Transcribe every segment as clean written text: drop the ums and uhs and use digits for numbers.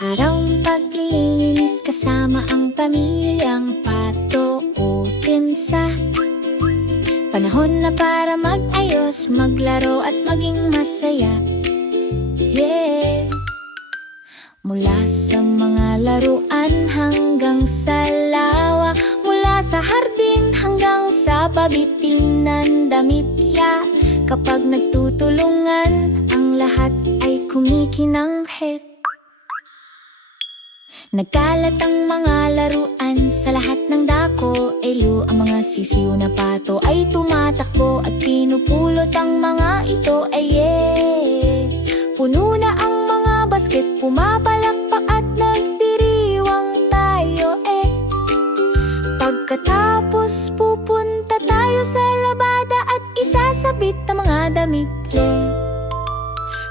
Araw paglilinis kasama ang pamilyang patuutin sa panahon na para mag-ayos, maglaro at maging masaya. Yeah! Mula sa mga laruan hanggang sa lawa, mula sa hardin hanggang sa pabitin ng damit, yeah. Kapag nagtutulungan, ang lahat ay kumikinanghit. Nagkalat ang mga laruan sa lahat ng dako, elo ang mga sisiw na pato ay tumatakbo at pinupulot ang mga ito ay puno na ang mga basket, pumapalakpak at nagdiriwang tayo Pagkatapos pupunta tayo sa labada at isasabit ang mga damit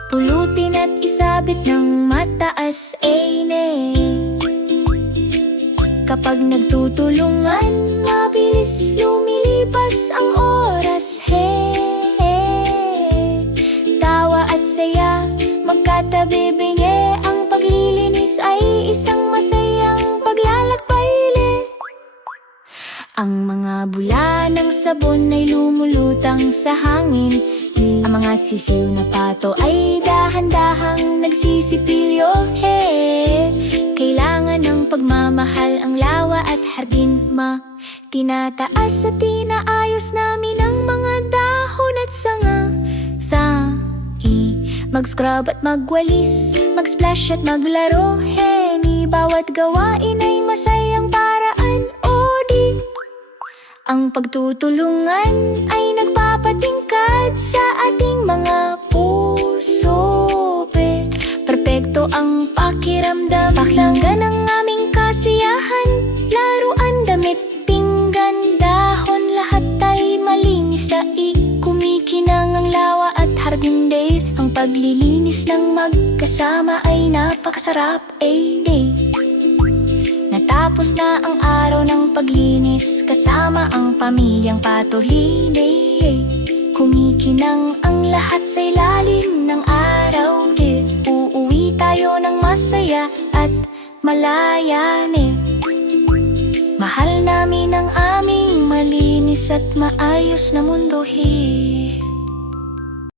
Pulutin at isabit ng mataas Kapag nagtutulungan, mabilis lumilipas ang oras Tawa at saya, magkatabi bingi, ang paglilinis ay isang masayang paglalakbay. Ang mga bula ng sabon ay lumulutang sa hangin, ang mga sisiw na pato ay dahan-dahang nagsisipilyo Kailangan ng pagmamahal ang lawa at hardin tinataas at tinaayos namin ang mga dahon at sanga Mag-scrub at magwalis, mag-splash at maglaro Ni bawat gawain ay masayang paraan di Ang pagtutulungan ay nagpapatingkad sa ating mga puso Perpekto ang pakiramdam, pakinggan ang aming kasiyahan Laruan, damit, pinggan, dahon, lahat ay malinis na kumikinang ang lawa at hardin day Ang paglilinis ng magkasama ay napakasarap Natapos na ang araw ng paglinis kasama ang pamilyang patuloy Kumikinang ang lahat sa ilalim ng araw Uuwi tayo ng masaya at malaya Mahal namin ang aming malinis at maayos na mundo